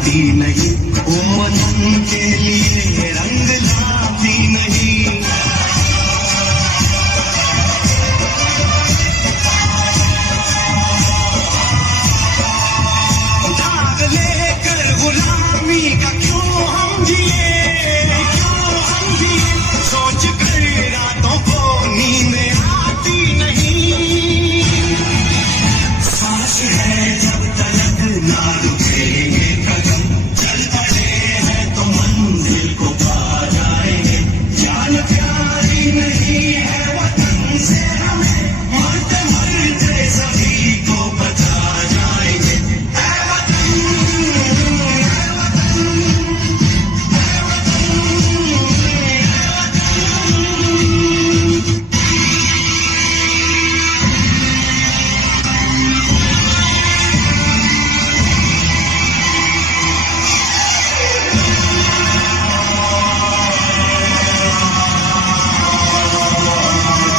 आती नहीं, वतन के लिए रंग लाती नहीं। दाग लेकर गुलामी का क्यों हम जिए, सोच कर रातों को नींद आती नहीं। सांस है जब तक ना रुकेंगे कदम, चल पड़े हैं तो मंजिल को पा जाएंगे। जान प्यारी नहीं है वतन से हमें, मरते मरते सभी को बचा जाएंगे। ऐ वतन, ऐ वतन, ऐ वतन,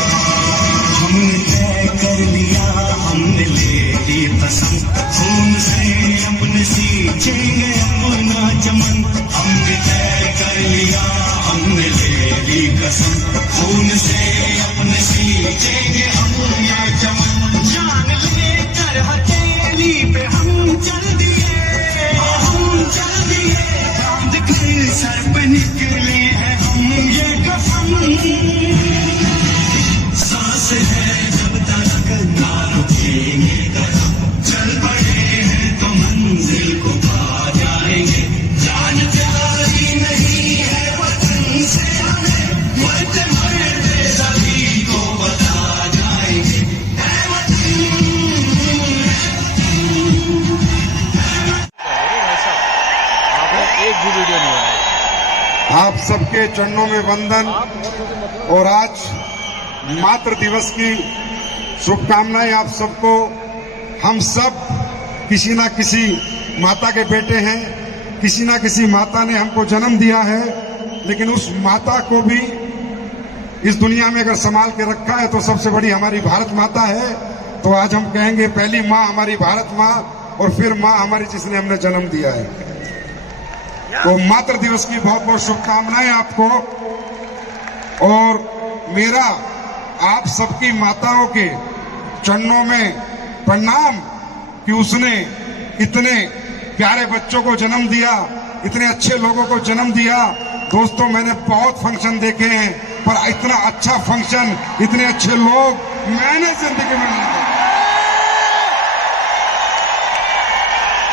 हमने तय कर लिया, हमने ले ली कसम, खून से अपने सींचेंगे अपना चमन। हमने तय कर लिया, हमने ले ली कसम, खून से अपने सींचेंगे अपना चमन। जान लेकर हथेली पे हम चल दिए, हम चल दिए, बांध कर सर पे निकले हैं हम ये कसम। सांस है जब तक ना रुकेंगे कदम, चल पड़े हैं तो मंजिल को पा जाएंगे। जान प्यारी नहीं है वतन से हमें, मरते मरते सभी को बता जाएंगे। ऐ वतन, एक भी वीडियो नहीं है। आप सबके चरणों में वंदन और आज मातृ दिवस की शुभकामनाएं आप सबको। हम सब किसी ना किसी माता के बेटे हैं, किसी ना किसी माता ने हमको जन्म दिया है, लेकिन उस माता को भी इस दुनिया में अगर संभाल के रखा है तो सबसे बड़ी हमारी भारत माता है। तो आज हम कहेंगे पहली माँ हमारी भारत माँ और फिर माँ हमारी जिसने हमने जन्म दिया है। तो मातृ दिवस की बहुत बहुत शुभकामनाएं आपको और मेरा आप सबकी माताओं के चरणों में प्रणाम कि उसने इतने प्यारे बच्चों को जन्म दिया, इतने अच्छे लोगों को जन्म दिया। दोस्तों मैंने बहुत फंक्शन देखे हैं पर इतना अच्छा फंक्शन, इतने अच्छे लोग मैंने जिंदगी में नहीं देखे।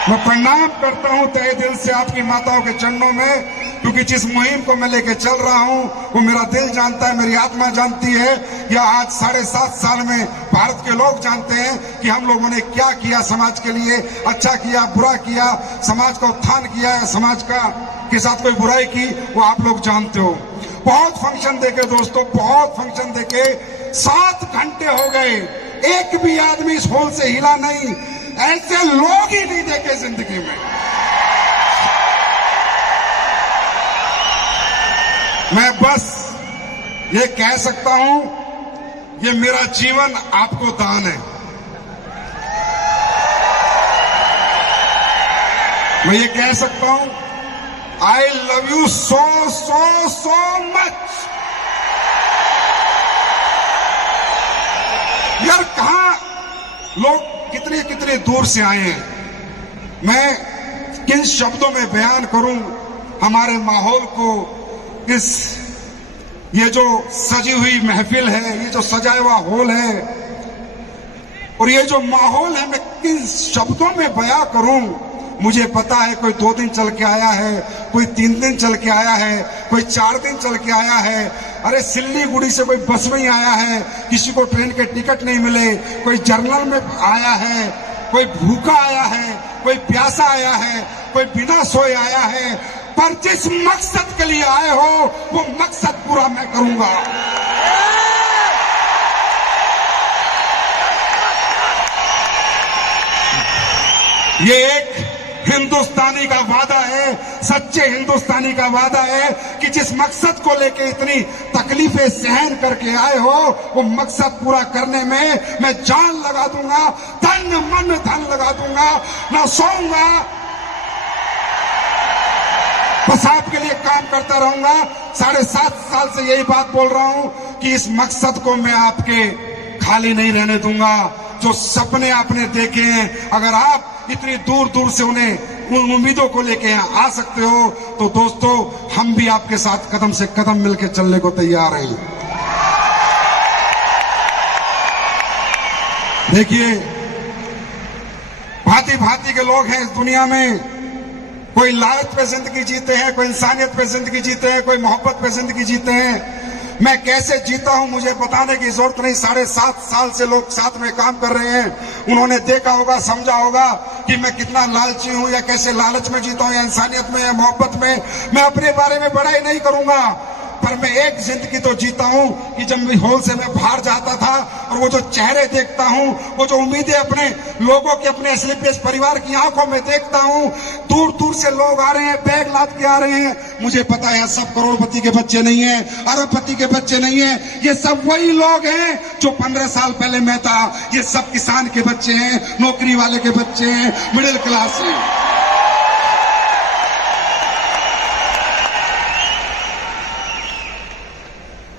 मैं प्रणाम करता हूं तहे दिल से आपकी माताओं के चरणों में, क्योंकि जिस मुहिम को मैं लेके चल रहा हूं वो मेरा दिल जानता है, मेरी आत्मा जानती है। या आज 7.5 साल में भारत के लोग जानते हैं कि हम लोगों ने क्या किया समाज के लिए, अच्छा किया, बुरा किया, समाज का उत्थान किया या समाज का के साथ कोई बुराई की, वो आप लोग जानते हो। बहुत फंक्शन देखे दोस्तों, बहुत फंक्शन देखे। 7 घंटे हो गए, एक भी आदमी इस हॉल से हिला नहीं। ऐसे लोग ही नहीं देखे जिंदगी में। मैं बस ये कह सकता हूं, ये मेरा जीवन आपको दान है। मैं ये कह सकता हूं, I love you so so so much. यार कहां लोग कितने कितने दूर से आए हैं, मैं किन शब्दों में बयान करूं हमारे माहौल को। इस ये जो सजी हुई महफिल है, ये जो सजाया हुआ हॉल है और ये जो माहौल है, मैं किन शब्दों में बयां करूं। मुझे पता है कोई 2 दिन चल के आया है, कोई 3 दिन चल के आया है, कोई 4 दिन चल के आया है। अरे सिल्लीगुड़ी से कोई बस में ही आया है, किसी को ट्रेन के टिकट नहीं मिले, कोई जर्नल में आया है, कोई भूखा आया है, कोई प्यासा आया है, कोई बिना सोए आया है। पर जिस मकसद के लिए आए हो वो मकसद पूरा मैं करूंगा। ये एक हिंदुस्तानी का वादा है, सच्चे हिंदुस्तानी का वादा है कि जिस मकसद को लेके इतनी तकलीफें सहन करके आए हो वो मकसद पूरा करने में मैं जान लगा दूंगा, तन मन धन लगा दूंगा, ना सोऊंगा बस आपके लिए काम करता रहूंगा। 7.5 साल से यही बात बोल रहा हूं कि इस मकसद को मैं आपके खाली नहीं रहने दूंगा। जो सपने आपने देखे हैं, अगर आप इतनी दूर दूर से उन्हें उन उम्मीदों को लेके आ सकते हो, तो दोस्तों हम भी आपके साथ कदम से कदम मिलकर चलने को तैयार हैं। देखिए, भांति भांति के लोग हैं इस दुनिया में। कोई लालच पे जिंदगी जीते हैं, कोई इंसानियत पे जिंदगी जीते हैं, कोई मोहब्बत पे जिंदगी जीते हैं। मैं कैसे जीता हूं मुझे बताने की जरूरत नहीं। 7.5 साल से लोग साथ में काम कर रहे हैं। उन्होंने देखा होगा, समझा होगा कि मैं कितना लालची हूं, या कैसे लालच में जीता हूं, या इंसानियत में, या मोहब्बत में। मैं अपने बारे में बड़ाई नहीं करूंगा, पर मैं एक जिंदगी तो जीता हूं कि जब मैं हॉल से मैं बाहर जाता था और वो जो चेहरे देखता हूं, वो जो उम्मीदें अपने लोगों के, अपने स्लीपलेस परिवार की आंखों में देखता हूं। दूर दूर से लोग आ रहे हैं, बैग लाद के आ रहे हैं। मुझे पता है सब करोड़पति के बच्चे नहीं है, अरबपति के बच्चे नहीं है। ये सब वही लोग हैं जो 15 साल पहले मैं था। ये सब किसान के बच्चे हैं, नौकरी वाले के बच्चे हैं, मिडिल क्लास हैं।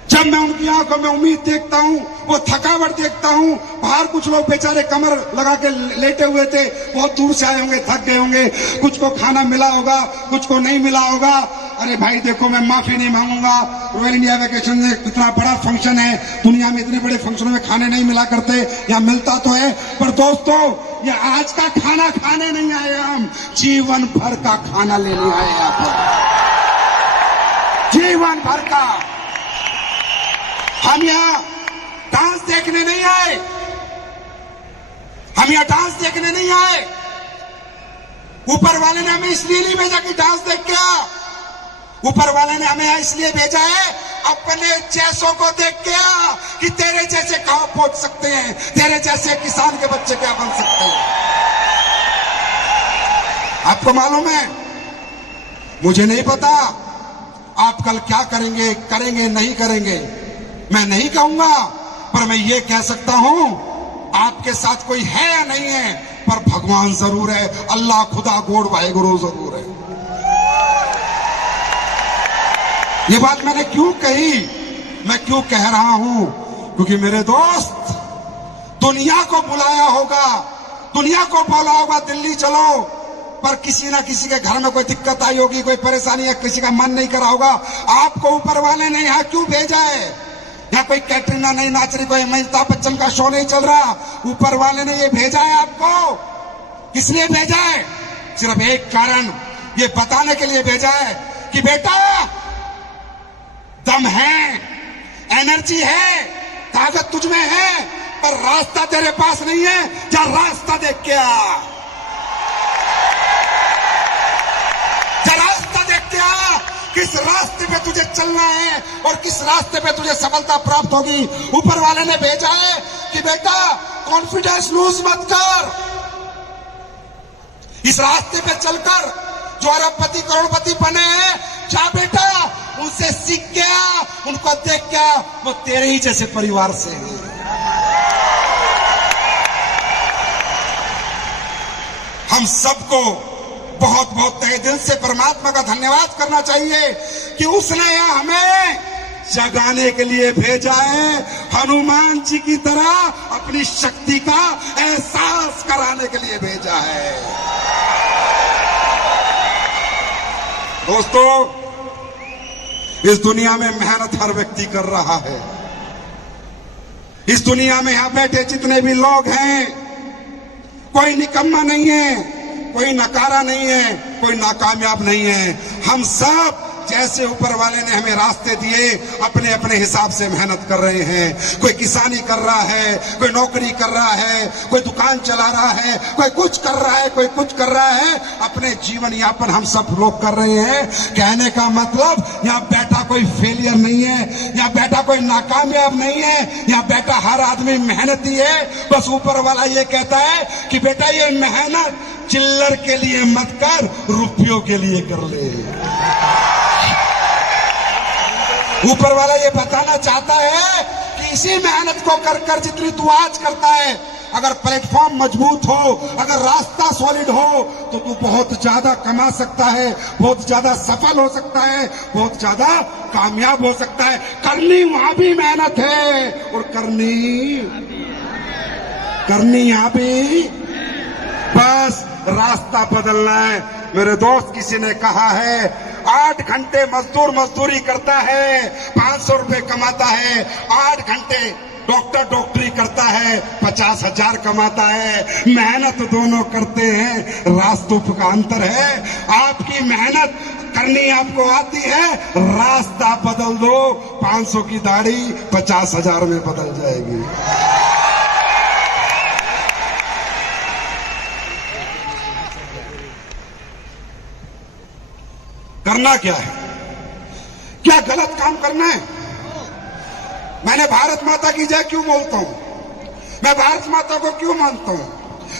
जब मैं उनकी आंखों में उम्मीद देखता हूं, वो थकावट देखता हूं। बाहर कुछ लोग बेचारे कमर लगा के लेटे हुए थे, बहुत दूर से आए होंगे, थक गए होंगे। कुछ को खाना मिला होगा, कुछ को नहीं मिला होगा। अरे भाई देखो, मैं माफी नहीं मांगूंगा। रॉयल इंडिया वेकेशन में इतना बड़ा फंक्शन है, दुनिया में इतने बड़े फंक्शनों में खाने नहीं मिला करते, या मिलता तो है। पर दोस्तों, ये आज का खाना खाने नहीं आए हम, जीवन भर का खाना लेने आए यहाँ पर, जीवन भर का। हम यहाँ डांस देखने नहीं आए, हम यहाँ डांस देखने नहीं आए। ऊपर वाले ने हमें इसलिए नहीं भेजा कि डांस देख के आ। ऊपर वाले ने हमें यहाँ इसलिए भेजा है अपने जैसों को देख के आ, कि तेरे जैसे कहां पहुंच सकते हैं, तेरे जैसे किसान के बच्चे क्या बन सकते हैं। आपको मालूम है, मुझे नहीं पता आप कल क्या करेंगे, करेंगे नहीं करेंगे, मैं नहीं कहूंगा। पर मैं ये कह सकता हूं, आपके साथ कोई है या नहीं है, पर भगवान जरूर है। अल्लाह, खुदा, गॉड, वाहेगुरु जरूर है। ये बात मैंने क्यों कही, मैं क्यों कह रहा हूं, क्योंकि मेरे दोस्त, दुनिया को बुलाया होगा, दुनिया को बोला होगा दिल्ली चलो, पर किसी ना किसी के घर में कोई दिक्कत आई होगी, कोई परेशानी है, किसी का मन नहीं करा होगा। आपको ऊपर वाले ने यहां क्यों भेजा है? यहाँ कोई कैटरीना नहीं नाच रही, कोई अमिताभ बच्चन का शो नहीं चल रहा। ऊपर वाले ने ये भेजा है आपको। किस लिए भेजा है? सिर्फ एक कारण, ये बताने के लिए भेजा है कि बेटा, दम है, एनर्जी है, ताकत तुझ में है, पर रास्ता तेरे पास नहीं है। जा रास्ता देख के आ, जा रास्ता देख के आ, किस रास्ते पे तुझे चलना है और किस रास्ते पे तुझे सफलता प्राप्त होगी। ऊपर वाले ने भेजा है कि बेटा, कॉन्फिडेंस लूज मत कर। इस रास्ते पे चलकर जो अरबपति करोड़पति बने हैं, जा बेटा, उनसे सीख के आ, उनको देख के आ, वो तेरे ही जैसे परिवार से हैं। हम सबको बहुत बहुत तहे दिल से परमात्मा का धन्यवाद करना चाहिए कि उसने यहां हमें जगाने के लिए भेजा है, हनुमान जी की तरह अपनी शक्ति का एहसास कराने के लिए भेजा है। दोस्तों, इस दुनिया में मेहनत हर व्यक्ति कर रहा है। इस दुनिया में यहां बैठे जितने भी लोग हैं, कोई निकम्मा नहीं है, कोई नकारा नहीं है, कोई नाकामयाब नहीं है। हम सब जैसे ऊपर वाले ने हमें रास्ते दिए, अपने अपने हिसाब से मेहनत कर रहे हैं। कोई किसानी कर रहा है, कोई नौकरी कर रहा है, कोई दुकान चला रहा है, कोई कुछ कर रहा है, कोई कुछ कर रहा है। अपने जीवन यापन हम सब लोग कर रहे हैं। कहने का मतलब, यहाँ बैठा कोई फेलियर नहीं है, यहाँ बैठा कोई नाकामयाब नहीं है, यहाँ बैठा हर आदमी मेहनती है। बस ऊपर वाला ये कहता है कि बेटा, ये मेहनत चिल्लर के लिए मत कर, रुपयों के लिए कर ले। ऊपर वाला ये बताना चाहता है कि इसी मेहनत को कर कर जितनी तू आज करता है, अगर प्लेटफॉर्म मजबूत हो, अगर रास्ता सॉलिड हो, तो तू बहुत ज्यादा कमा सकता है, बहुत ज्यादा सफल हो सकता है, बहुत ज्यादा कामयाब हो सकता है। करनी वहां भी मेहनत है और करनी यहां भी, बस रास्ता बदलना है। मेरे दोस्त किसी ने कहा है 8 घंटे मजदूरी करता है, 500 रुपए कमाता है, 8 घंटे डॉक्टर डॉक्टरी करता है, 50,000 कमाता है। मेहनत दोनों करते हैं, रास्तों का अंतर है। आपकी मेहनत करनी आपको आती है, रास्ता बदल दो, 500 की दाढ़ी 50,000 में बदल जाएगी। करना क्या है? क्या गलत काम करना है? मैंने भारत माता की जय क्यों बोलता हूं? मैं भारत माता को क्यों मानता हूं?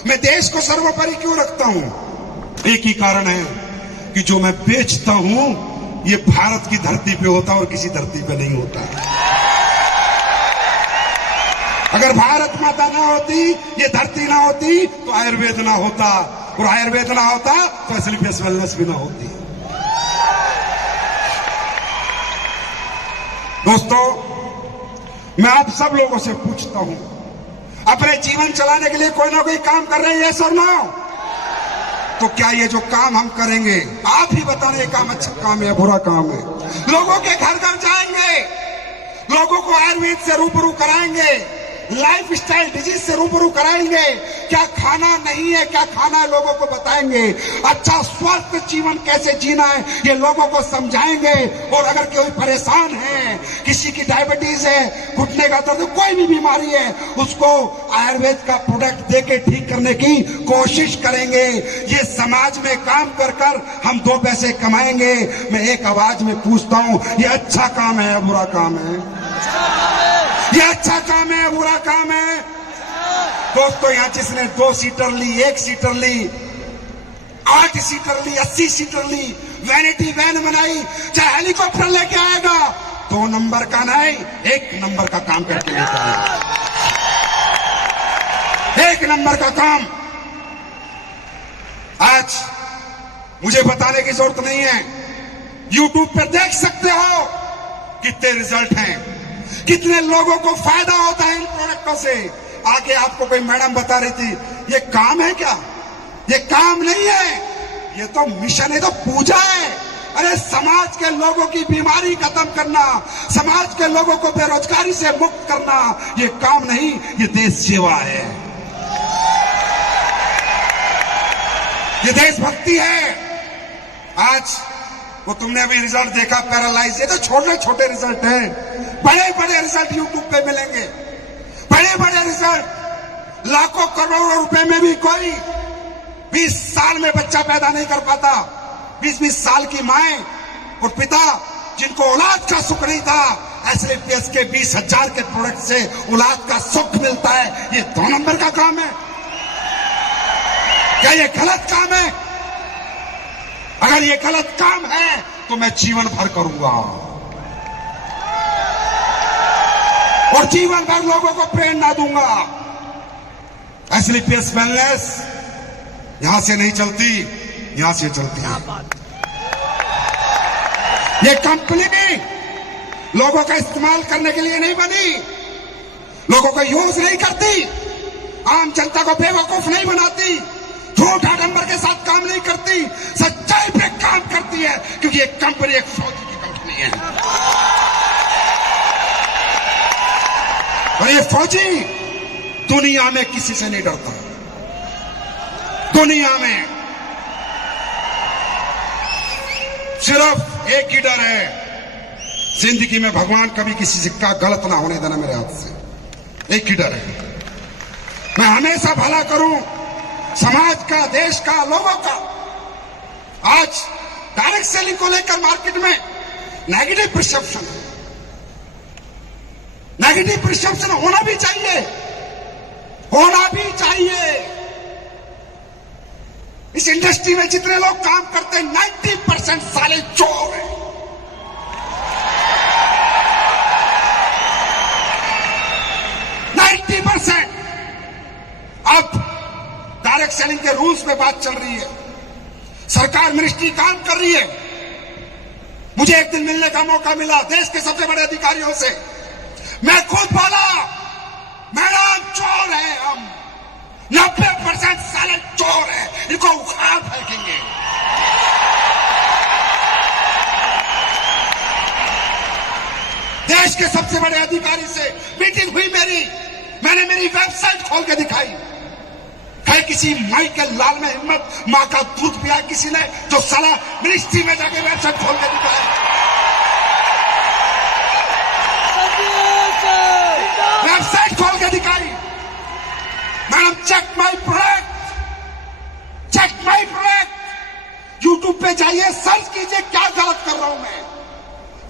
मैं देश को सर्वोपरि क्यों रखता हूं? एक ही कारण है कि जो मैं बेचता हूं ये भारत की धरती पे होता और किसी धरती पे नहीं होता। अगर भारत माता ना होती, ये धरती ना होती, तो आयुर्वेद ना होता, और आयुर्वेद ना होता तो एसएलपीएस वेलनेस भी ना होती। दोस्तों, मैं आप सब लोगों से पूछता हूं, अपने जीवन चलाने के लिए कोई ना कोई काम कर रहे हैं, यस और नो? तो क्या ये जो काम हम करेंगे, आप ही बताना ये काम अच्छा काम है या बुरा काम है? लोगों के घर घर जाएंगे, लोगों को आयुर्वेद से रूबरू कराएंगे, लाइफ स्टाइल डिजीज से रूबरू कराएंगे, क्या खाना नहीं है, क्या खाना है लोगों को बताएंगे, अच्छा स्वस्थ जीवन कैसे जीना है ये लोगों को समझाएंगे। और अगर कोई परेशान है, किसी की डायबिटीज है, घुटने का दर्द, कोई भी बीमारी है, उसको आयुर्वेद का प्रोडक्ट देके ठीक करने की कोशिश करेंगे। ये समाज में काम कर कर हम 2 पैसे कमाएंगे। मैं एक आवाज में पूछता हूं, ये अच्छा काम है या बुरा काम है? ये अच्छा काम है, बुरा काम है? दोस्तों, यहां जिसने 2 सीटर ली, 1 सीटर ली, 8 सीटर ली, 80 सीटर ली, वैनिटी वैन बनाई, चाहे हेलीकॉप्टर लेके आएगा, 2 नंबर का नहीं, 1 नंबर का काम करके लेकर आएगा। 1 नंबर का काम। आज मुझे बताने की जरूरत नहीं है, यूट्यूब पर देख सकते हो कितने रिजल्ट हैं, कितने लोगों को फायदा होता है इन प्रोडक्टों से। आगे आपको कोई मैडम बता रही थी, ये काम है क्या? ये काम नहीं है, ये तो मिशन है, तो पूजा है। अरे समाज के लोगों की बीमारी खत्म करना, समाज के लोगों को बेरोजगारी से मुक्त करना, ये काम नहीं, ये देश सेवा है, ये देशभक्ति है। आज वो तुमने अभी रिजल्ट देखा, पैरालाइज, ये तो छोटे छोटे रिजल्ट हैं। बड़े बड़े रिजल्ट यूट्यूब पे मिलेंगे, बड़े बड़े रिजल्ट, लाखों करोड़ों रुपए में भी कोई 20 साल में बच्चा पैदा नहीं कर पाता। 20-20 साल की माएं और पिता जिनको औलाद का सुख नहीं था, एसएलपीएस के 20,000 के प्रोडक्ट से औलाद का सुख मिलता है। ये 2 नंबर का काम है? क्या ये गलत काम है? अगर ये गलत काम है तो मैं जीवन भर करूंगा और जीवन भर लोगों को प्रेरणा दूंगा। एसएलपीएस वेलनेस यहां से नहीं चलती, यहां से चलती है। ये कंपनी लोगों का इस्तेमाल करने के लिए नहीं बनी, लोगों को यूज नहीं करती, आम जनता को बेवकूफ नहीं बनाती, झूठ आडंबर के साथ काम नहीं करती, सच्चाई पे काम करती है, क्योंकि ये कंपनी एक फौजी की कंपनी है। और ये फौजी दुनिया में किसी से नहीं डरता। दुनिया में सिर्फ एक ही डर है, जिंदगी में भगवान कभी किसी से का गलत ना होने देना मेरे हाथ से। एक ही डर है, मैं हमेशा भला करूं, समाज का, देश का, लोगों का। आज डायरेक्ट सेलिंग को लेकर मार्केट में नेगेटिव परसेप्शन है। नेगेटिव परसेप्शन होना भी चाहिए, होना भी चाहिए। इस इंडस्ट्री में जितने लोग काम करते हैं 90% साले चोर हैं। सेलिंग के रूल्स पे बात चल रही है, सरकार मिनिस्ट्री काम कर रही है। मुझे एक दिन मिलने का मौका मिला देश के सबसे बड़े अधिकारियों से। मैं खुद बोला, मैडम चोर है हम, 90% साले चोर है, इनको उखाड़ फेंकेंगे। देश के सबसे बड़े अधिकारी से मीटिंग हुई मेरी, मैंने मेरी वेबसाइट खोल के दिखाई। है किसी माई के लाल में हिम्मत, मां का दूध पिया किसी ने, जो साला मिनिस्ट्री में जाके वेबसाइट खोल के दिखाई। वेबसाइट खोल के दिखाई, madam check my product, check my product. YouTube पे जाइए, सर्च कीजिए क्या गलत कर रहा हूं मैं।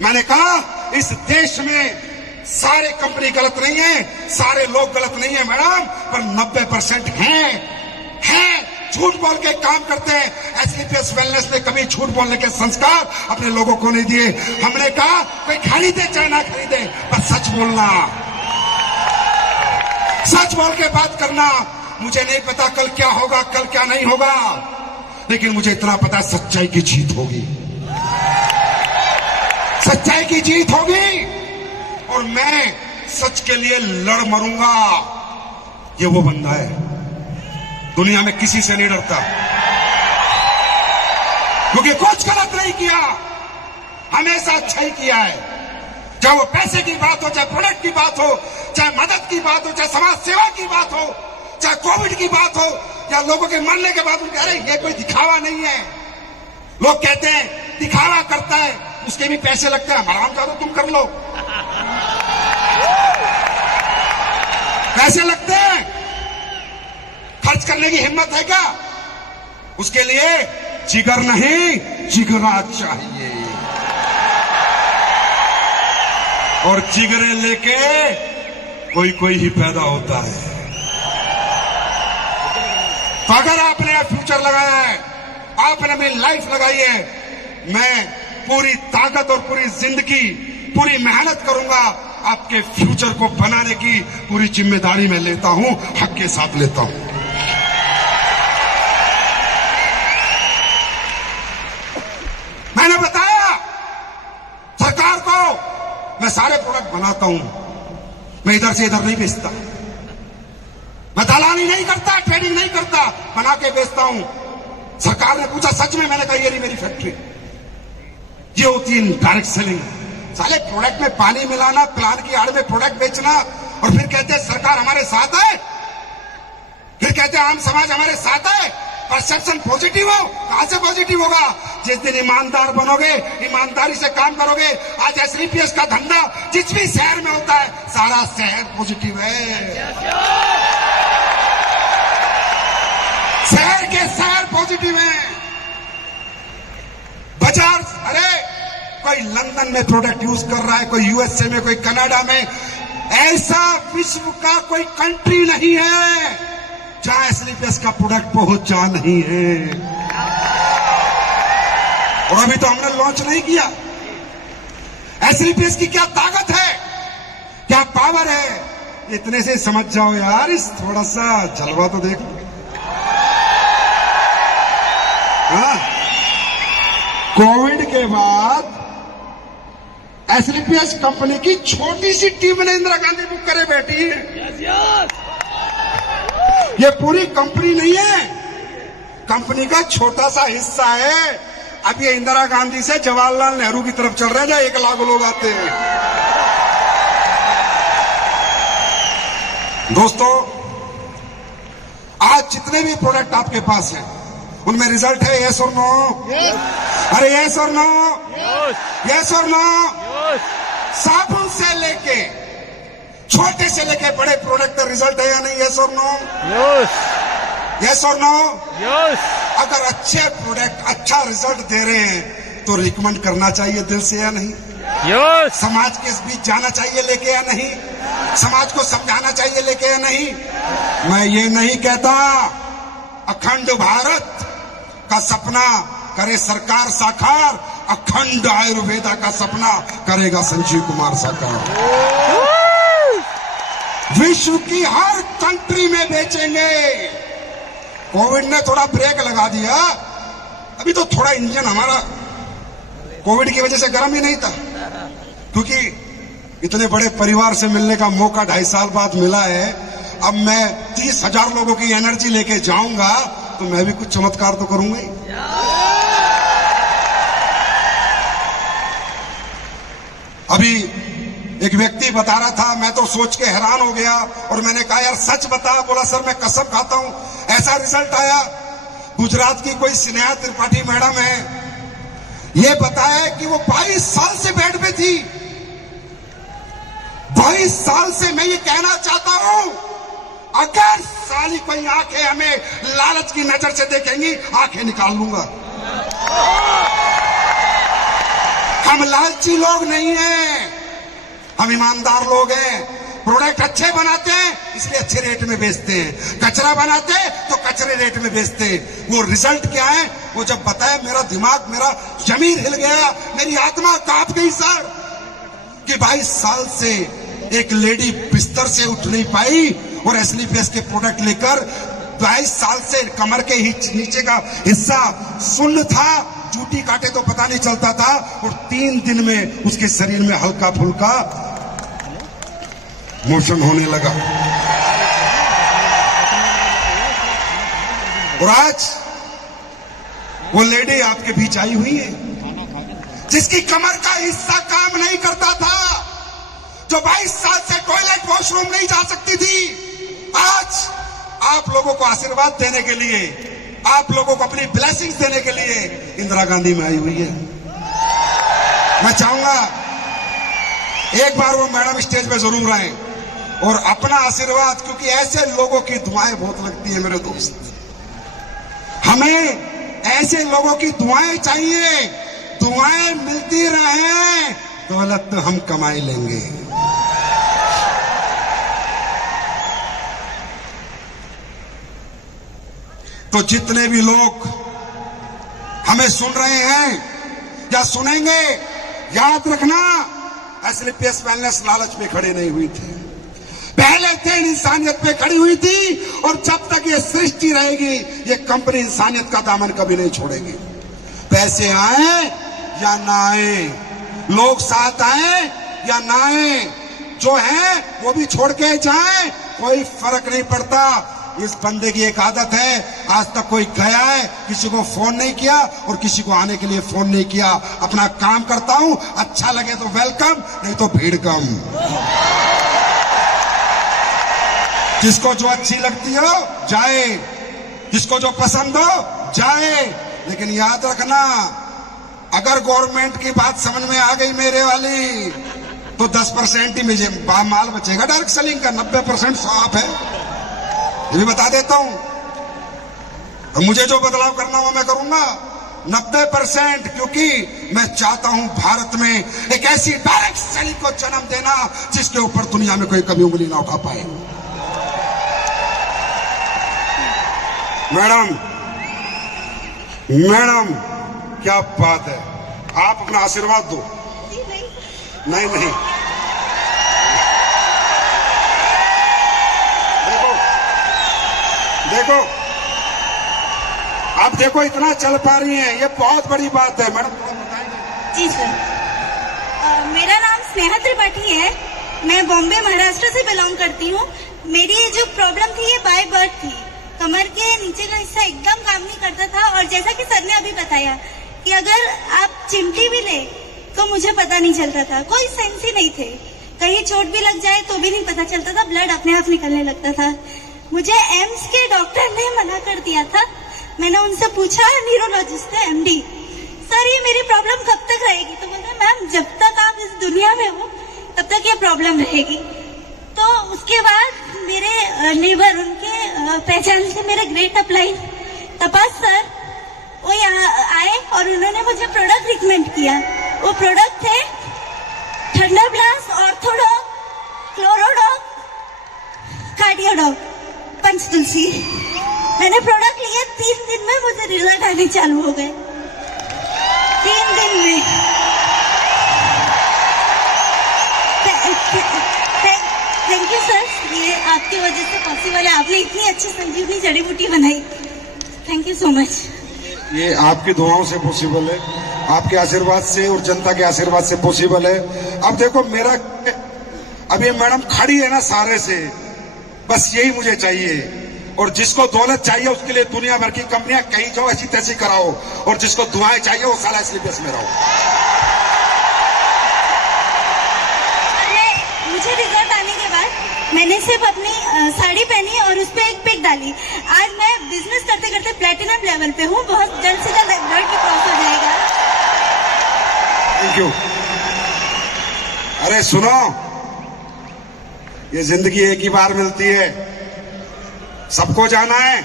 मैंने कहा इस देश में सारे कंपनी गलत नहीं है, सारे लोग गलत नहीं है मैडम, पर 90% हैं झूठ बोल के काम करते हैं। एसलीपीएस वेलनेस ने कभी झूठ बोलने के संस्कार अपने लोगों को नहीं दिए। हमने कहा कोई खरीदे चाहे ना खरीदे, पर सच बोलना, सच बोल के बात करना। मुझे नहीं पता कल क्या होगा, कल क्या नहीं होगा, लेकिन मुझे इतना पता है सच्चाई की जीत होगी, सच्चाई की जीत होगी, और मैं सच के लिए लड़ मरूंगा। ये वो बंदा है, दुनिया में किसी से नहीं डरता, क्योंकि कुछ गलत नहीं किया, हमेशा अच्छा ही किया है। चाहे वो पैसे की बात हो, चाहे प्रोडक्ट की बात हो, चाहे मदद की बात हो, चाहे समाज सेवा की बात हो, चाहे कोविड की बात हो, या लोगों के मरने के बाद कह रहे ये कोई दिखावा नहीं है। लोग कहते हैं दिखावा करता है, उसके भी पैसे लगते हैं, हराम जादो तुम कर लो, पैसे लगते हैं, खर्च करने की हिम्मत है क्या? उसके लिए जिगर नहीं, जिगरा चाहिए, और जिगरे लेके कोई कोई ही पैदा होता है। तो अगर आपने फ्यूचर लगाया है, आपने अपनी लाइफ लगाई है, मैं पूरी ताकत और पूरी जिंदगी, पूरी मेहनत करूंगा, आपके फ्यूचर को बनाने की पूरी जिम्मेदारी मैं लेता हूं, हक के साथ लेता हूं। मैंने बताया सरकार को, मैं सारे प्रोडक्ट बनाता हूं, मैं इधर से इधर नहीं बेचता, मैं दलाली नहीं करता, ट्रेडिंग नहीं करता, बना के बेचता हूं। सरकार ने पूछा सच में? मैंने कहा ये नहीं मेरी फैक्ट्री, ये होती है डायरेक्ट सेलिंग। साले प्रोडक्ट में पानी मिलाना, प्लान की आड़ में प्रोडक्ट बेचना, और फिर कहते हैं सरकार हमारे साथ है, फिर कहते हैं आम समाज हमारे साथ है। परसेप्शन पॉजिटिव हो, कहां से पॉजिटिव होगा? जिस दिन ईमानदार बनोगे, ईमानदारी से काम करोगे। आज एसलीपीएस का धंधा जिस भी शहर में होता है, सारा शहर पॉजिटिव है, शहर के शहर पॉजिटिव है। बाजार, अरे कोई लंदन में प्रोडक्ट यूज कर रहा है, कोई यूएसए में, कोई कनाडा में, ऐसा विश्व का कोई कंट्री नहीं है जहां एसलीपीएस का प्रोडक्ट पहुंचा नहीं है। और अभी तो हमने लॉन्च नहीं किया। एसलीपीएस की क्या ताकत है, क्या पावर है, इतने से समझ जाओ यार। इस थोड़ा सा जलवा तो देख लो। हाँ? कोविड के बाद एसलीपीएस कंपनी की छोटी सी टीम ने इंदिरा गांधी बुक करे बैठी है। ये पूरी कंपनी नहीं है, कंपनी का छोटा सा हिस्सा है। अब ये इंदिरा गांधी से जवाहरलाल नेहरू की तरफ चल रहे हैं, जहां 1 लाख लोग आते हैं। दोस्तों, आज जितने भी प्रोडक्ट आपके पास हैं, उनमें रिजल्ट है यस और नो? अरे यस और नो? यस और नो? साबुन से लेके छोटे से लेके बड़े प्रोडक्ट का रिजल्ट है या नहीं? यस और नो? यस और नो? अगर अच्छे प्रोडक्ट अच्छा रिजल्ट दे रहे हैं तो रिकमेंड करना चाहिए दिल से या नहीं? समाज के बीच जाना चाहिए लेके या नहीं? समाज को समझाना चाहिए लेके या नहीं? मैं ये नहीं कहता अखंड भारत का सपना करे सरकार साकार, अखंड आयुर्वेदा का सपना करेगा संजीव कुमार साकार। विश्व की हर कंट्री में बेचेंगे, कोविड ने थोड़ा ब्रेक लगा दिया। अभी तो थोड़ा इंजन हमारा कोविड की वजह से गर्म ही नहीं था, क्योंकि इतने बड़े परिवार से मिलने का मौका 2.5 साल बाद मिला है। अब मैं 30,000 लोगों की एनर्जी लेके जाऊंगा तो मैं भी कुछ चमत्कार तो करूंगा ही। अभी एक व्यक्ति बता रहा था, मैं तो सोच के हैरान हो गया और मैंने कहा यार सच बता। बोला सर मैं कसम खाता हूं ऐसा रिजल्ट आया। गुजरात की कोई स्नेहा त्रिपाठी मैडम है, ये बताया कि वो 22 साल से बेड पे थी। 22 साल से। मैं ये कहना चाहता हूं, अगर साली कोई आंखें हमें लालच की नजर से देखेंगी, आंखें निकाल लूंगा। हम लालची लोग नहीं हैं, हम ईमानदार लोग हैं। प्रोडक्ट अच्छे बनाते हैं इसलिए अच्छे रेट में बेचते हैं, कचरा बनाते हैं तो कचरे रेट में बेचते हैं। वो रिजल्ट क्या है वो जब बताया, मेरा दिमाग, मेरा जमीन हिल गया, मेरी आत्मा कांप गई सर, कि 22 साल से एक लेडी बिस्तर से उठ नहीं पाई और एस्लीपियस के प्रोडक्ट लेकर 22 साल से कमर के नीचे का हिस्सा सुन्न था, चूटी काटे तो पता नहीं चलता था, और 3 दिन में उसके शरीर में हल्का फुल्का मोशन होने लगा। और आज वो लेडी आपके बीच आई हुई है, जिसकी कमर का हिस्सा काम नहीं करता था, जो 22 साल से टॉयलेट वॉशरूम नहीं जा सकती थी। आज आप लोगों को आशीर्वाद देने के लिए, आप लोगों को अपनी ब्लेसिंग्स देने के लिए इंदिरा गांधी में आई हुई है। मैं चाहूंगा एक बार वो मैडम स्टेज पे जरूर आए और अपना आशीर्वाद, क्योंकि ऐसे लोगों की दुआएं बहुत लगती है मेरे दोस्त। हमें ऐसे लोगों की दुआएं चाहिए। दुआएं मिलती रहे, दौलत तो हम कमाई लेंगे। तो जितने भी लोग हमें सुन रहे हैं या सुनेंगे, याद रखना, एस्लीपियस वेलनेस लालच में खड़े नहीं हुई थी, पहले थे इंसानियत पे खड़ी हुई थी। और जब तक ये सृष्टि रहेगी, ये कंपनी इंसानियत का दामन कभी नहीं छोड़ेगी। पैसे आए या ना आए, लोग साथ आए या ना आए, जो है वो भी छोड़ के जाए, कोई फर्क नहीं पड़ता। इस बंदे की एक आदत है, आज तक कोई गया है किसी को फोन नहीं किया और किसी को आने के लिए फोन नहीं किया। अपना काम करता हूं, अच्छा लगे तो वेलकम, नहीं तो भीड़ कम। जिसको जो अच्छी लगती हो जाए, जिसको जो पसंद हो जाए, लेकिन याद रखना, अगर गवर्नमेंट की बात समझ में आ गई मेरे वाली, तो 10% ही मुझे माल बचेगा डायरेक्ट सेलिंग का, 90% साफ है, ये भी बता देता हूं। तो मुझे जो बदलाव करना हो मैं करूंगा, 90%, क्योंकि मैं चाहता हूं भारत में एक ऐसी डायरेक्ट सेलिंग को जन्म देना जिसके ऊपर दुनिया में कोई कभी उंगली ना उठा पाए। मैडम, मैडम क्या बात है, आप अपना आशीर्वाद दो। नहीं नहीं, देखो देखो, आप देखो इतना चल पा रही हैं, ये बहुत बड़ी बात है। मैडम थोड़ा बताएंगे? जी सर, मेरा नाम स्नेहा त्रिपाठी है, मैं बॉम्बे महाराष्ट्र से बिलोंग करती हूँ। मेरी जो प्रॉब्लम थी ये बाय बर्थ थी, कमर के नीचे का हिस्सा एकदम काम नहीं करता था। और जैसा कि सर ने अभी बताया कि अगर आप चिमटी भी ले तो मुझे पता नहीं चलता था, कोई सेंस ही नहीं थे, कहीं चोट भी लग जाए तो भी नहीं पता चलता था, ब्लड अपने आप निकलने लगता था। मुझे एम्स के डॉक्टर ने मना कर दिया था। मैंने उनसे पूछा, न्यूरोलॉजिस्ट है MD, सर ये मेरी प्रॉब्लम कब तक रहेगी? तो बोलते मैम जब तक आप इस दुनिया में हो तब तक ये प्रॉब्लम रहेगी। तो उसके बाद मेरे नेबर, उनके पहचान से मेरे ग्रेट अपलाइन तपास सर, वो यहाँ आए और उन्होंने मुझे प्रोडक्ट रिकमेंड किया। वो प्रोडक्ट थे थंडरब्लास्ट, ऑर्थोडॉक, क्लोरोडॉक, कार्डियोडॉक, पंचतुलसी। मैंने प्रोडक्ट लिए, 3 दिन में मुझे रिजल्ट आने चालू हो गए, 3 दिन में। थैंक यू सर, ये आपकी वजह से पॉसिबल है, आपने इतनी अच्छी संजीवनी जड़ी बूटी बनाई। Thank you so much. ये आपकी दुआओं से पॉसिबल है, आपके आशीर्वाद से और जनता के आशीर्वाद से पॉसिबल है। अब देखो मेरा, अब ये मैडम खड़ी है ना सारे से, बस यही मुझे चाहिए। और जिसको दौलत चाहिए उसके लिए दुनिया भर की कंपनियां कहीं जाओ ऐसी तैसी कराओ, और जिसको दुआएं चाहिए वो साला स्लीपर्स में रहो। मुझे रिजल्ट आने के बाद मैंने सिर्फ अपनी साड़ी पहनी और उस पर एक पिक डाली। आज मैं बिजनेस करते करते प्लेटिनम लेवल पे हूँ। बहुत जल्द से जल्द वर्ल्ड भी क्रॉस हो जाएगा। Thank you. अरे सुनो, ये जिंदगी एक ही बार मिलती है, सबको जाना है।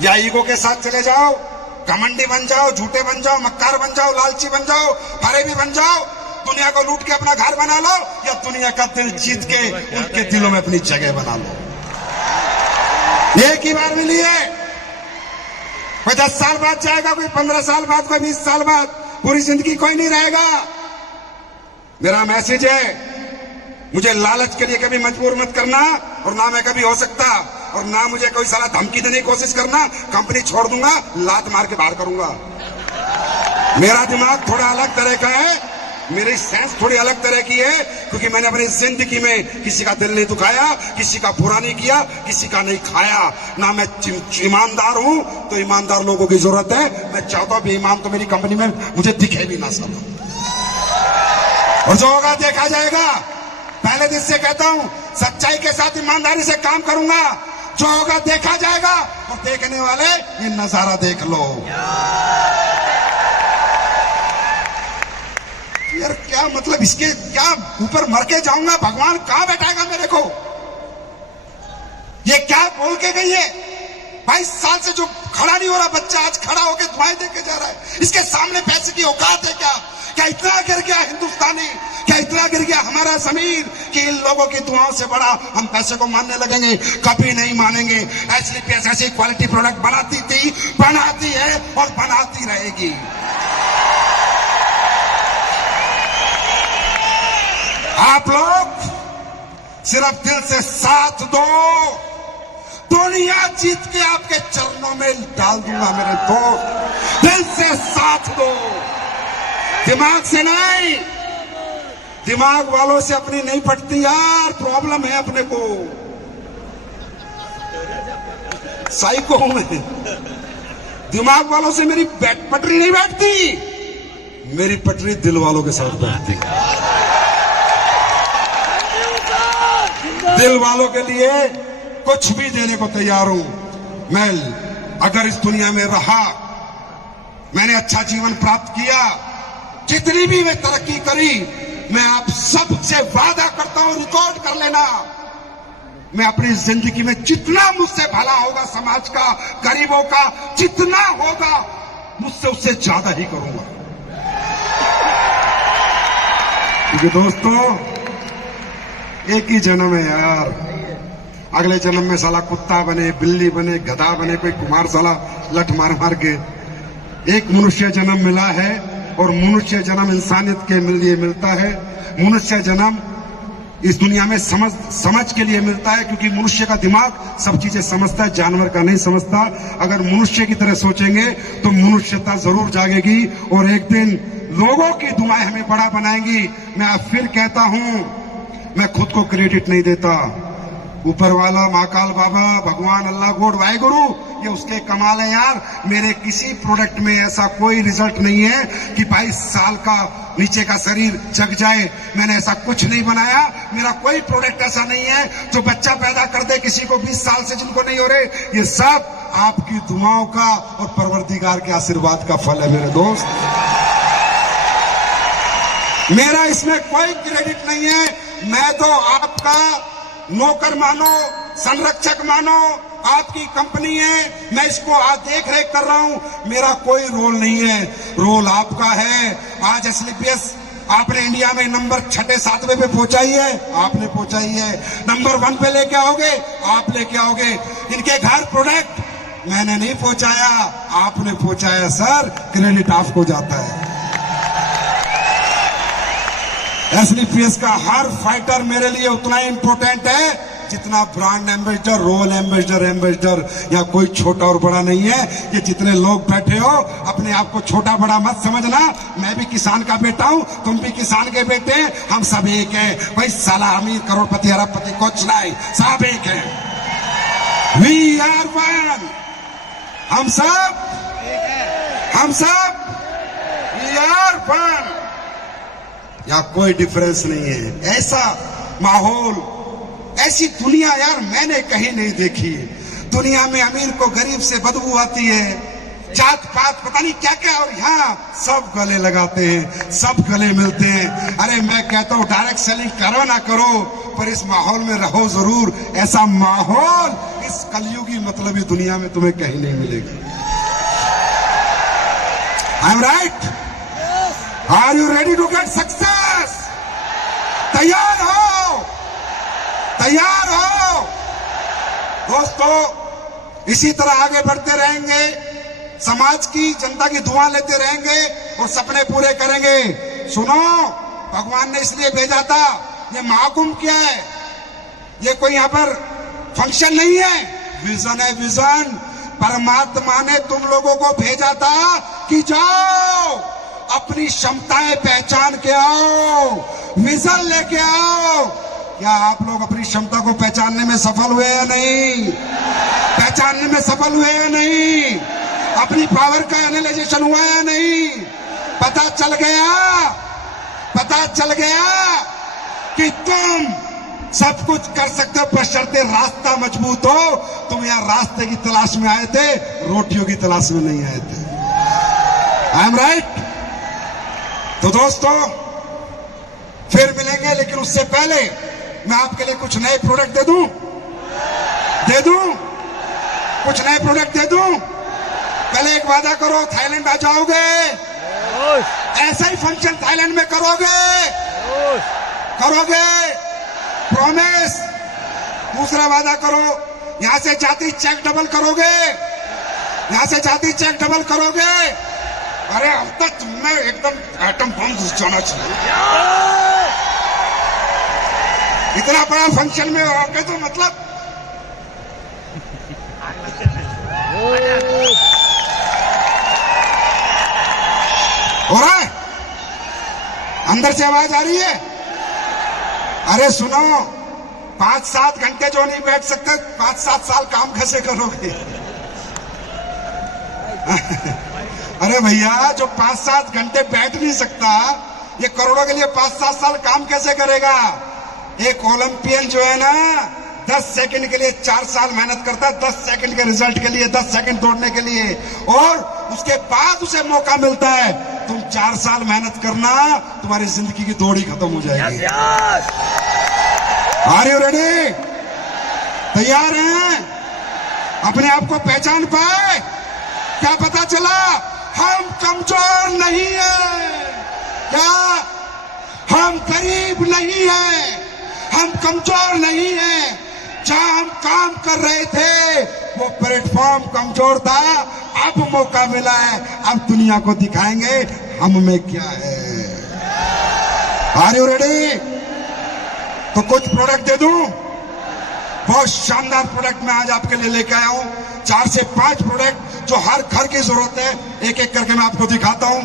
या ईगो के साथ चले जाओ, घमंडी बन जाओ, झूठे बन जाओ, मक्कार बन जाओ, लालची बन जाओ, फरेबी बन जाओ, दुनिया को लूट के अपना घर बना लो, या दुनिया का दिल जीत के उनके दिलों में अपनी जगह बना लो। एक ही बार मिली है। कोई 10 साल बाद जाएगा, कोई 15 साल बाद, कोई 20 साल बाद, पूरी जिंदगी कोई नहीं रहेगा। मेरा मैसेज है, मुझे लालच के लिए कभी मजबूर मत करना, और ना मैं कभी हो सकता, और ना मुझे कोई साला धमकी देने की कोशिश करना। कंपनी छोड़ दूंगा, लात मार के बाहर करूंगा। मेरा दिमाग थोड़ा अलग तरह का है, मेरी सेंस थोड़ी अलग तरह की है, क्योंकि मैंने अपनी जिंदगी में किसी का दिल नहीं दुखाया, किसी का बुरा नहीं किया, किसी का नहीं खाया। ना मैं ईमानदार हूं, तो ईमानदार लोगों की जरूरत है। मैं चाहता हूं बेईमान तो मेरी कंपनी में मुझे दिखे भी ना साला। और जो होगा देखा जाएगा। पहले दिन से कहता हूं, सच्चाई के साथ ईमानदारी से काम करूंगा। जो होगा देखा जाएगा। और देखने वाले ये नजारा देख लो। यार क्या मतलब, इसके क्या ऊपर मर के जाऊंगा, भगवान कहां बैठाएगा मेरे को? ये क्या बोल के गई है? 22 साल से जो खड़ा नहीं हो रहा बच्चा आज खड़ा होकर दुआएं देके जा रहा है। इसके सामने पैसे की औकात है क्या? क्या इतना गिर गया हिंदुस्तानी, क्या इतना गिर गया हमारा जमीन कि इन लोगों की दुआओं से बड़ा हम पैसे को मानने लगेंगे? कभी नहीं मानेंगे। एसलीपीएस ऐसी क्वालिटी प्रोडक्ट बनाती थी, बनाती है और बनाती रहेगी। आप लोग सिर्फ दिल से साथ दो, दुनिया जीत के आपके चरणों में डाल दूंगा मेरे दोस्त। दिल से साथ दो, दिमाग से नहीं। दिमाग वालों से अपनी नहीं पटती यार, प्रॉब्लम है अपने को। साइको हूं मैं। दिमाग वालों से मेरी पटरी नहीं बैठती, मेरी पटरी दिल वालों के साथ बैठती। दिल वालों के लिए कुछ भी देने को तैयार हूं मैं। अगर इस दुनिया में रहा, मैंने अच्छा जीवन प्राप्त किया, जितनी भी मैं तरक्की करी, मैं आप सबसे वादा करता हूं, रिकॉर्ड कर लेना, मैं अपनी जिंदगी में जितना मुझसे भला होगा समाज का, गरीबों का, जितना होगा मुझसे उससे ज्यादा ही करूंगा। क्योंकि दोस्तों एक ही जन्म है यार। अगले जन्म में साला कुत्ता बने, बिल्ली बने, गधा बने, कोई कुमार साला लठ मार मार के। एक मनुष्य जन्म मिला है, और मनुष्य जन्म इंसानियत के लिए मिलता है। मनुष्य जन्म इस दुनिया में समझ के लिए मिलता है, क्योंकि मनुष्य का दिमाग सब चीजें समझता है, जानवर का नहीं समझता। अगर मनुष्य की तरह सोचेंगे तो मनुष्यता जरूर जागेगी, और एक दिन लोगों की दुआएं हमें बड़ा बनाएंगी। मैं अब फिर कहता हूं, मैं खुद को क्रेडिट नहीं देता, ऊपर वाला महाकाल बाबा, भगवान, अल्लाह, गॉड, वाहेगुरु, ये उसके कमाल है यार। मेरे किसी प्रोडक्ट में ऐसा कोई रिजल्ट नहीं है कि 22 साल का नीचे का शरीर जग जाए। मैंने ऐसा कुछ नहीं बनाया। मेरा कोई प्रोडक्ट ऐसा नहीं है जो बच्चा पैदा कर दे किसी को 20 साल से जिनको नहीं हो रहे। ये सब आपकी दुआओं का और परवरदिगार के आशीर्वाद का फल है मेरे दोस्त। मेरा इसमें कोई क्रेडिट नहीं है। मैं तो आपका नौकर मानो, संरक्षक मानो, आपकी कंपनी है, मैं इसको आज देख रेख कर रहा हूं। मेरा कोई रोल नहीं है, रोल आपका है। आज एसलीपीएस आपने इंडिया में नंबर 6-7वें पे पहुंचाई है, आपने पहुंचाई है। नंबर 1 पे लेके आओगे, आप लेके आओगे। इनके घर प्रोडक्ट मैंने नहीं पहुंचाया, आपने पहुंचाया सर, क्रेडिट आपको जाता है। एसलीपीएस का हर फाइटर मेरे लिए उतना ही इंपॉर्टेंट है जितना ब्रांड एम्बेसडर, रोल एम्बेसडर या कोई छोटा और बड़ा नहीं है। ये जितने लोग बैठे हो अपने आप को छोटा बड़ा मत समझना। मैं भी किसान का बेटा हूं, तुम भी किसान के बेटे हैं, हम सब एक हैं भाई। साला अमीर करोड़पति अरबपति कुछ नहीं, सब एक है। वी आर वन, हम सब वी आर वन। या कोई डिफरेंस नहीं है। ऐसा माहौल, ऐसी दुनिया यार मैंने कहीं नहीं देखी है। दुनिया में अमीर को गरीब से बदबू आती है, जात पात पता नहीं क्या क्या, और यहाँ सब गले लगाते हैं, सब गले मिलते हैं। अरे मैं कहता हूँ डायरेक्ट सेलिंग करो ना करो, पर इस माहौल में रहो जरूर। ऐसा माहौल इस कलयुगी मतलबी दुनिया में तुम्हें कहीं नहीं मिलेगा। I am right? Are you ready to get success? तैयार हो? तैयार हो दोस्तों? इसी तरह आगे बढ़ते रहेंगे, समाज की जनता की दुआ लेते रहेंगे और सपने पूरे करेंगे। सुनो, भगवान ने इसलिए भेजा था, ये महाकुंभ क्या है? ये कोई यहां पर फंक्शन नहीं है, विजन है विजन। परमात्मा ने तुम लोगों को भेजा था कि जाओ अपनी क्षमताएं पहचान के आओ, विजन लेके आओ। क्या आप लोग अपनी क्षमता को पहचानने में सफल हुए या नहीं? पहचानने में सफल हुए या नहीं? अपनी पावर का एनालाइजेशन हुआ या नहीं? पता चल गया कि तुम सब कुछ कर सकते हो, बशर्ते रास्ता मजबूत हो। तुम यहाँ रास्ते की तलाश में आए थे, रोटियों की तलाश में नहीं आए थे। आई एम राइट? तो दोस्तों फिर मिलेंगे, लेकिन उससे पहले मैं आपके लिए कुछ नए प्रोडक्ट दे दूं? कुछ नए प्रोडक्ट दे दूं? पहले एक वादा करो, थाईलैंड आ जाओगे? ऐसा ही फंक्शन थाईलैंड में करोगे? प्रॉमिस? दूसरा वादा करो, यहां से जाती चेक डबल करोगे? अरे अब तक तुमने एकदम एटम बम घुस जाना चाहिए। इतना बड़ा फंक्शन में आओगे तो मतलब हो रहा है? अंदर से आवाज आ रही है? अरे सुनो, 5-7 घंटे जो नहीं बैठ सकते, 5-7 साल काम कैसे करोगे? अरे भैया, जो 5-7 घंटे बैठ नहीं सकता, ये करोड़ों के लिए 5-7 साल काम कैसे करेगा? एक ओलंपियन जो है ना, 10 सेकंड के लिए 4 साल मेहनत करता है, 10 सेकंड के रिजल्ट के लिए, 10 सेकंड दौड़ने के लिए, और उसके बाद उसे मौका मिलता है। तुम 4 साल मेहनत करना, तुम्हारी जिंदगी की दौड़ ही खत्म हो जाएगी। Are you ready? तैयार हैं? अपने आप को पहचान पाए? क्या पता चला? हम कमजोर नहीं है। क्या हम गरीब नहीं है? हम कमजोर नहीं है। जहां हम काम कर रहे थे वो प्लेटफॉर्म कमजोर था, अब मौका मिला है, अब दुनिया को दिखाएंगे हम में क्या है। Are you ready? तो कुछ प्रोडक्ट दे दूं? बहुत शानदार प्रोडक्ट मैं आज आपके लिए लेके आया हूं। 4 से 5 प्रोडक्ट जो हर घर की जरूरत है, एक एक करके मैं आपको दिखाता हूं।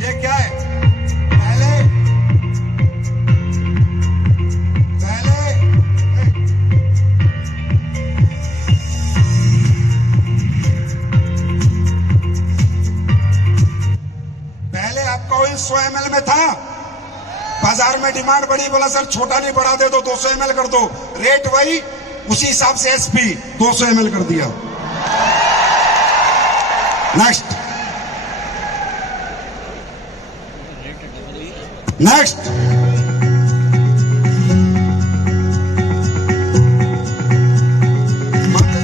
ये क्या है? पहले आपका ऑयल 100 ml में था, बाजार में डिमांड बढ़ी, बोला सर छोटा नहीं बढ़ा दे दो, 200 ml कर दो। रेट वही, उसी हिसाब से एसपी 200 ml कर दिया। नेक्स्ट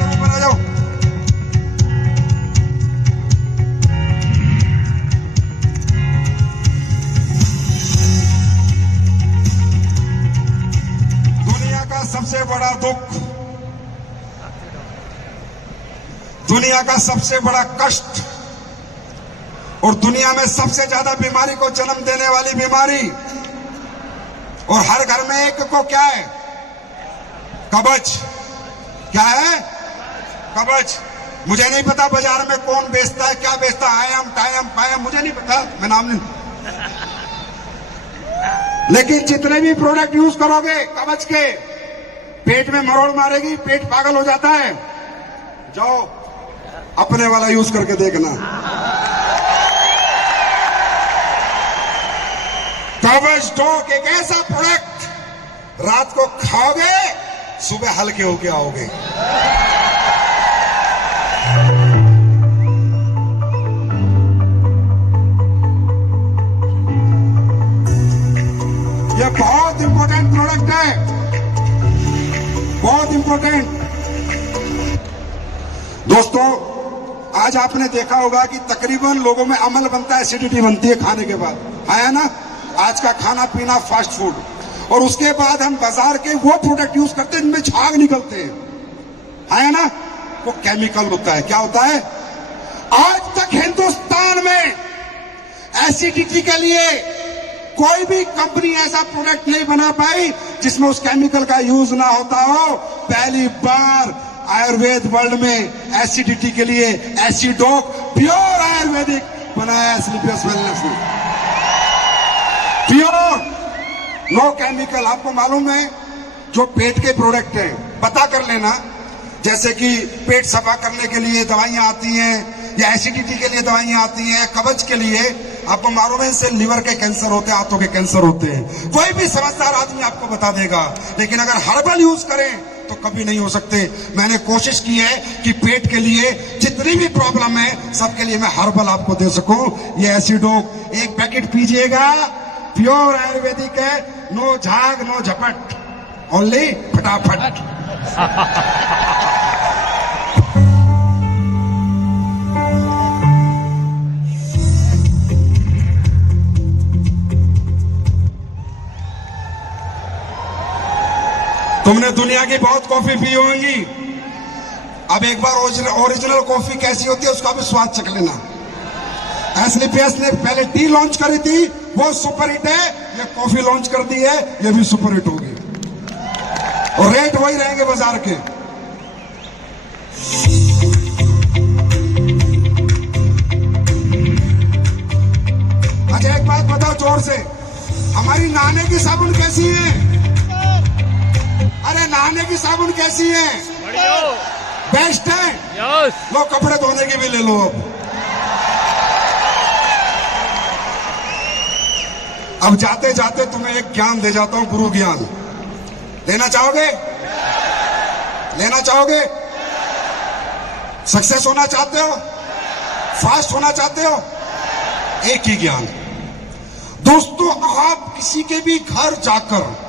ऊपर आ जाओ। दुनिया का सबसे बड़ा दुख दुनिया का सबसे बड़ा कष्ट और दुनिया में सबसे ज्यादा बीमारी को जन्म देने वाली बीमारी, और हर घर में एक को क्या है? कवच। क्या है? कवच। मुझे नहीं पता बाजार में कौन बेचता है, क्या बेचता है, आयम टायम पायम, मुझे नहीं पता, मैं नाम नहीं। लेकिन जितने भी प्रोडक्ट यूज करोगे कवच के, पेट में मरोड़ मारेगी, पेट पागल हो जाता है। जाओ अपने वाला यूज करके देखना। कवच डॉग एक ऐसा प्रोडक्ट, रात को खाओगे सुबह हल्के होके आओगे। ये बहुत इंपॉर्टेंट प्रोडक्ट है, बहुत इंपॉर्टेंट। दोस्तों, आज आपने देखा होगा कि तकरीबन लोगों में अमल बनता है, एसिडिटी बनती है खाने के बाद, है ना? आज का खाना पीना फास्ट फूड, और उसके बाद हम बाजार के वो प्रोडक्ट यूज करते हैं जिनमें झाग निकलते हैं, है ना? वो केमिकल होता है। क्या होता है? आज तक हिंदुस्तान में एसिडिटी के लिए कोई भी कंपनी ऐसा प्रोडक्ट नहीं बना पाई जिसमें उस केमिकल का यूज ना होता हो। पहली बार आयुर्वेद वर्ल्ड में एसिडिटी के लिए एसिडोक प्योर आयुर्वेदिक बनाया स्लीपियस वेलनेस ने, प्योर, नो केमिकल। आपको मालूम है जो पेट के प्रोडक्ट हैं, पता कर लेना, जैसे कि पेट सफा करने के लिए दवाइयां आती हैं, या एसिडिटी के लिए दवाइयां आती हैं, कब्ज के लिए, आपको मालूम है इससे लिवर के कैंसर होते हैं, हाथों के कैंसर होते हैं। कोई भी समझदार आदमी आपको बता देगा। लेकिन अगर हर्बल यूज करें तो कभी नहीं हो सकते। मैंने कोशिश की है कि पेट के लिए जितनी भी प्रॉब्लम है सबके लिए मैं हर्बल आपको दे सकूं। ये एसिडोक एक पैकेट पीजिएगा, प्योर आयुर्वेदिक है, नो झाग नो झपट, ओनली फटाफट। तुमने दुनिया की बहुत कॉफी पी होगी, अब एक बार ओरिजिनल कॉफी कैसी होती है उसका भी स्वाद चख लेना। एस्लीपियस ने पहले टी लॉन्च करी थी, वो सुपर हिट है। ये कॉफी लॉन्च कर दी है, ये भी सुपर हिट होगी, और रेट वही रहेंगे बाजार के। अच्छा एक बात बताओ जोर से, हमारी नहाने की साबुन कैसी है? अरे नहाने की साबुन कैसी है? बेस्ट है। लो कपड़े धोने की भी ले लो। अब जाते जाते तुम्हें एक ज्ञान दे जाता हूं, गुरु ज्ञान। लेना चाहोगे? लेना चाहोगे? सक्सेस होना चाहते हो? फास्ट होना चाहते हो? एक ही ज्ञान। दोस्तों, आप किसी के भी घर जाकर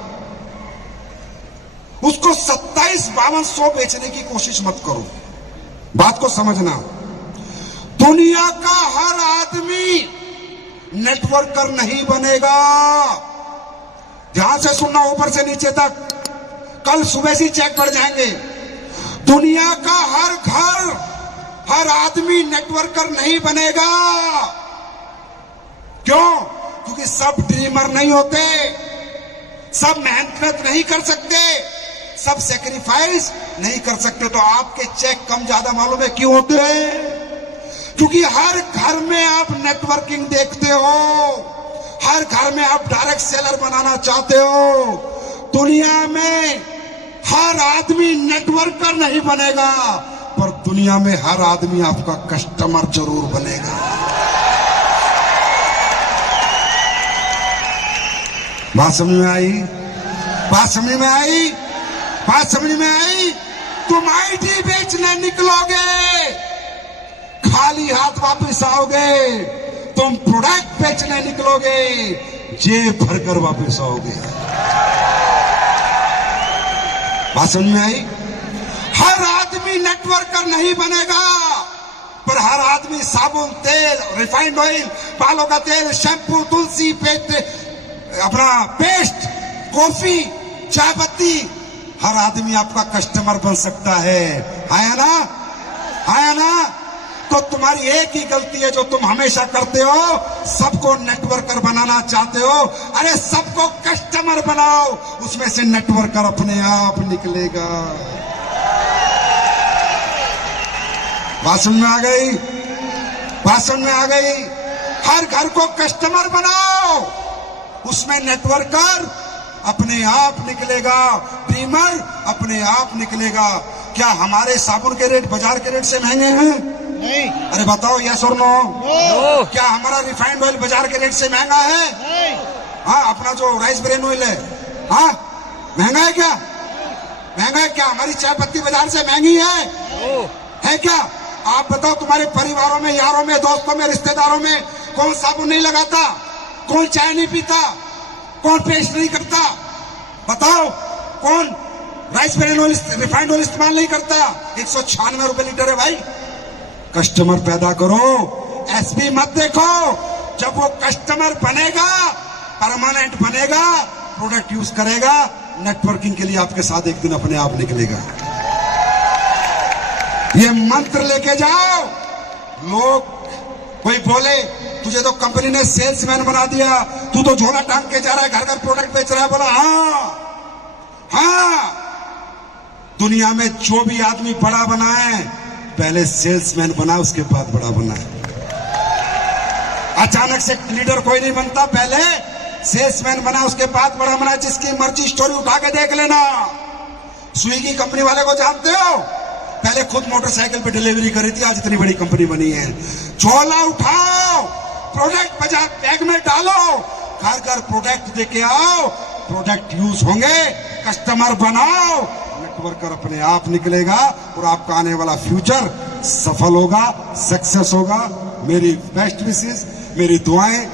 उसको 27-5200 बेचने की कोशिश मत करो। बात को समझना, दुनिया का हर आदमी नेटवर्कर नहीं बनेगा। ध्यान से सुनना, ऊपर से नीचे तक, कल सुबह से चेक कर जाएंगे। दुनिया का हर घर, हर आदमी नेटवर्कर नहीं बनेगा। क्यों? क्योंकि सब ड्रीमर नहीं होते, सब मेहनत नहीं कर सकते, सब सेक्रीफाइस नहीं कर सकते। तो आपके चेक कम ज्यादा मालूम है क्यों होते हैं? क्योंकि हर घर में आप नेटवर्किंग देखते हो, हर घर में आप डायरेक्ट सेलर बनाना चाहते हो। दुनिया में हर आदमी नेटवर्कर नहीं बनेगा, पर दुनिया में हर आदमी आपका कस्टमर जरूर बनेगा। बात समझ में आई? बात समझ में आई? बात समझ में आई? तुम आईटी बेचने निकलोगे, खाली हाथ वापस आओगे। तुम प्रोडक्ट बेचने निकलोगे, जेब भरकर वापस आओगे। बात समझ में आई? हर आदमी नेटवर्कर नहीं बनेगा, पर हर आदमी साबुन, तेल, रिफाइंड ऑयल, बालों का तेल, शैम्पू, तुलसी, अपना पेस्ट, कॉफी, चाय पत्ती, हर आदमी आपका कस्टमर बन सकता है ना? आया ना? तो तुम्हारी एक ही गलती है जो तुम हमेशा करते हो, सबको नेटवर्कर बनाना चाहते हो। अरे सबको कस्टमर बनाओ, उसमें से नेटवर्कर अपने आप निकलेगा। भाषण में आ गई, भाषण में आ गई। हर घर को कस्टमर बनाओ, उसमें नेटवर्कर अपने आप निकलेगा, ड्रीमर अपने आप निकलेगा। क्या हमारे साबुन के रेट बाजार के रेट से महंगे हैं? नहीं। अरे बताओ यस और नो। नो। क्या हमारा रिफाइंड ऑयल बाजार के रेट से महंगा है? नहीं। हाँ, अपना जो राइस ब्रेन ऑयल है, हाँ महंगा है क्या? महंगा है क्या? हमारी चाय पत्ती बाजार से महंगी है क्या? आप बताओ, तुम्हारे परिवारों में, यारों में, दोस्तों में, रिश्तेदारों में कौन साबुन नहीं लगाता? कौन चाय नहीं पीता? कौन पेस्ट नहीं करता? बताओ, कौन rice bran oil, refined oil इस्तेमाल नहीं करता? 196 रुपए लीटर है भाई। कस्टमर पैदा करो, एसपी मत देखो। जब वो कस्टमर बनेगा, परमानेंट बनेगा, प्रोडक्ट यूज करेगा, नेटवर्किंग के लिए आपके साथ एक दिन अपने आप निकलेगा। ये मंत्र लेके जाओ। लोग कोई बोले तुझे तो कंपनी ने सेल्समैन बना दिया, तू तो झोला टांग के जा रहा है, घर घर प्रोडक्ट बेच रहा है। बोला हाँ, दुनिया में जो भी आदमी बड़ा बना है, पहले सेल्समैन बना, उसके बाद बड़ा बना। अचानक से लीडर कोई नहीं बनता, पहले सेल्समैन बना, उसके बाद बड़ा बना। जिसकी मर्जी स्टोरी उठा के देख लेना। स्विगी कंपनी वाले को जानते हो? पहले खुद मोटरसाइकिल पे डिलीवरी करी थी, आज इतनी बड़ी कंपनी बनी है। झोला उठाओ, प्रोडक्ट बाजार बैग में डालो, घर घर प्रोडक्ट देके आओ, प्रोडक्ट यूज होंगे, कस्टमर बनाओ, नेटवर्कर अपने आप निकलेगा और आपका आने वाला फ्यूचर सफल होगा, सक्सेस होगा। मेरी बेस्ट विशेस, मेरी दुआएं,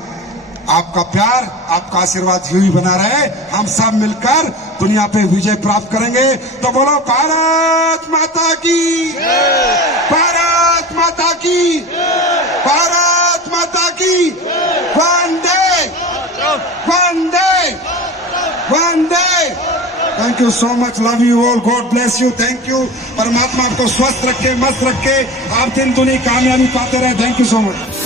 आपका प्यार, आपका आशीर्वाद यूं ही बना रहे। हम सब मिलकर दुनिया पे विजय प्राप्त करेंगे। तो बोलो भारत माता की, भारत माता की, भारत माता की। वंदे वंदे वंदे। Thank you so much, love you all, God bless you, thank you. परमात्मा आपको स्वस्थ रखे, मस्त रखे, आप दिन दुनिया कामयाबी पाते रहे। Thank you so much.